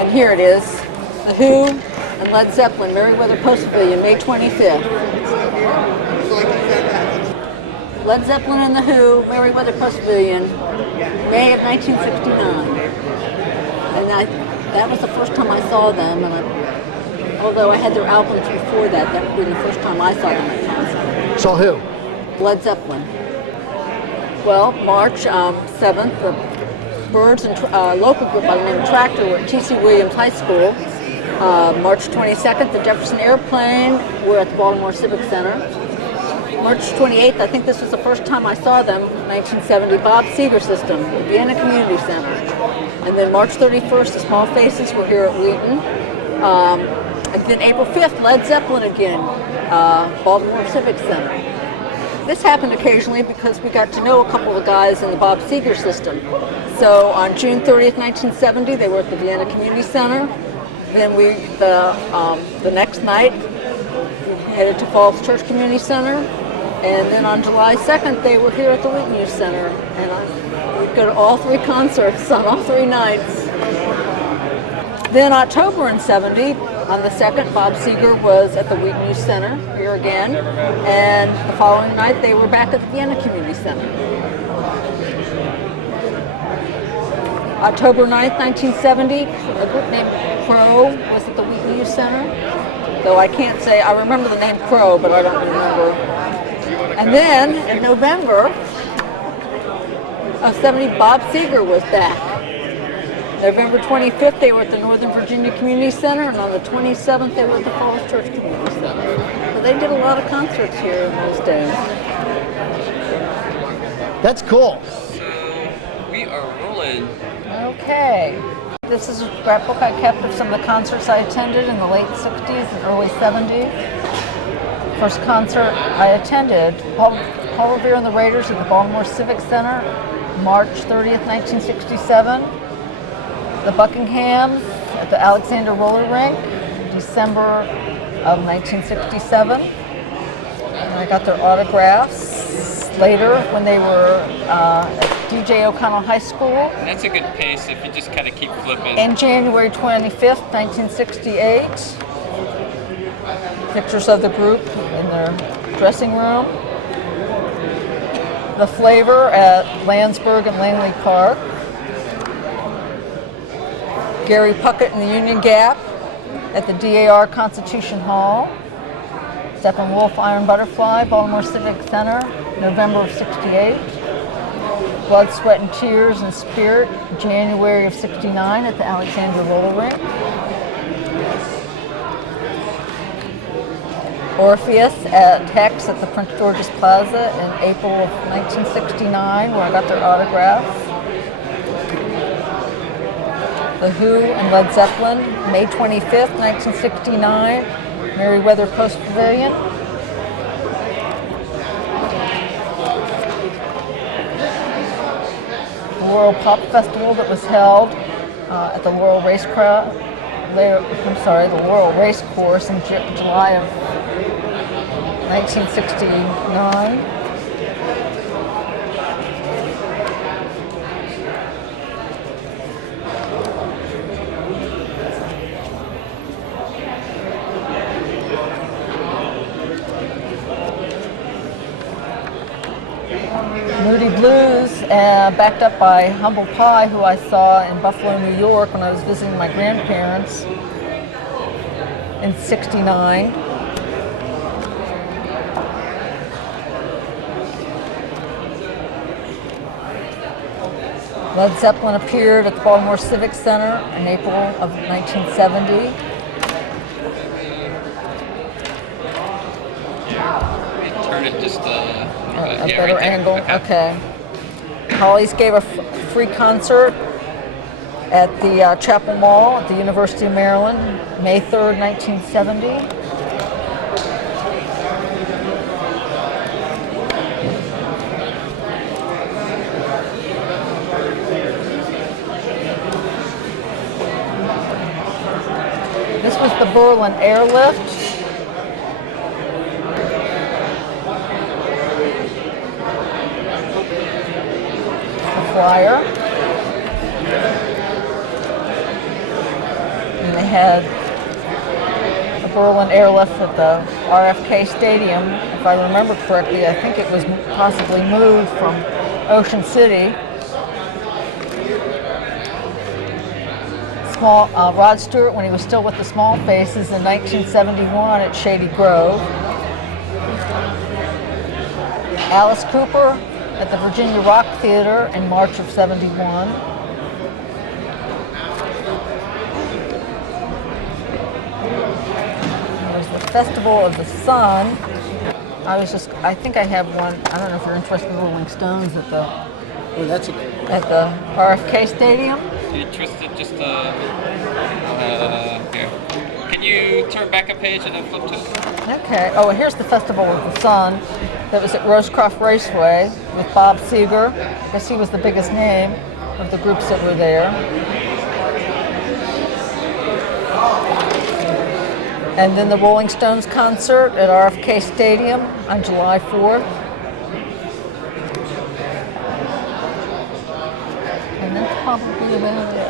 And here it is, The Who and Led Zeppelin, Merriweather Post Pavilion, May 25th. Led Zeppelin and The Who, Merriweather Post Pavilion, May of 1969. And that was the first time I saw them, and although I had their albums before that, that would be the first time I saw them at concert. Saw who? Led Zeppelin. Well, March 7th, the Birds and local group by the name of Tractor were at T.C. Williams High School. March 22nd, the Jefferson Airplane were at the Baltimore Civic Center. March 28th, I think this was the first time I saw them, 1970, Bob Seger System, Vienna Community Center. And then March 31st, the Small Faces were here at Wheaton. And then April 5th, Led Zeppelin again, Baltimore Civic Center. This happened occasionally because we got to know a couple of guys in the Bob Seger System. So on June 30th, 1970, they were at the Vienna Community Center. Then the next night, we headed to Falls Church Community Center. And then on July 2nd, they were here at the Wheaton Youth Center. And we'd go to all three concerts on all three nights. Then October in 70, on the 2nd, Bob Seger was at the Wheaton Youth Center here again. And the following night, they were back at the Vienna Community Center. October 9th, 1970, a group named Crow was at the Wheaton Youth Center. Though I can't say, I remember the name Crow, but I don't remember. And then in November of 70, Bob Seger was back. November 25th, they were at the Northern Virginia Community Center, and on the 27th, they were at the Falls Church Community Center. So they did a lot of concerts here in those days. That's cool. So we are rolling. Okay. This is a scrapbook I kept of some of the concerts I attended in the late 60s and early 70s. First concert I attended, Paul Revere and the Raiders at the Baltimore Civic Center, March 30th, 1967. The Buckinghams at the Alexander Roller Rink, December of 1967. And I got their autographs later when they were at DJ O'Connell High School. That's a good pace if you just kind of keep flipping. And January 25th, 1968. Pictures of the group in their dressing room. The Flavor at Landsberg and Langley Park. Gary Puckett in the Union Gap at the DAR Constitution Hall. Steppenwolf Iron Butterfly, Baltimore Civic Center, November of 68. Blood, Sweat and Tears and Spirit, January of 69 at the Alexander Roller Rink. Orpheus at Hex at the Prince George's Plaza in April of 1969, where I got their autographs. The Who and Led Zeppelin, May 25th, 1969, Merriweather Post Pavilion. The Laurel Pop Festival that was held at the Laurel Race Course in July of 1969. Moody Blues, backed up by Humble Pie, who I saw in Buffalo, New York when I was visiting my grandparents in '69. Led Zeppelin appeared at the Baltimore Civic Center in April of 1970. Turn it just a yeah, better right there. angle. Okay. Hollies gave a free concert at the Chapel Mall at the University of Maryland, May 3rd, 1970. This was the Berlin Airlift. The flyer. and they had a Berlin airlift at the RFK Stadium. If I remember correctly, I think it was possibly moved from Ocean City. Rod Stewart, when he was still with the Small Faces in 1971 at Shady Grove. Alice Cooper at the Virginia Rock Theater in March of '71. There's the Festival of the Sun. I think I have one. I don't know if you're interested in Rolling Stones at the at the RFK Stadium. You twisted just here. Can you turn back a page and then flip to it? Okay. Oh, and here's the Festival of the Sun that was at Rosecroft Raceway with Bob Seger. I guess he was the biggest name of the groups that were there. And then the Rolling Stones concert at RFK Stadium on July 4th. And that's probably about it.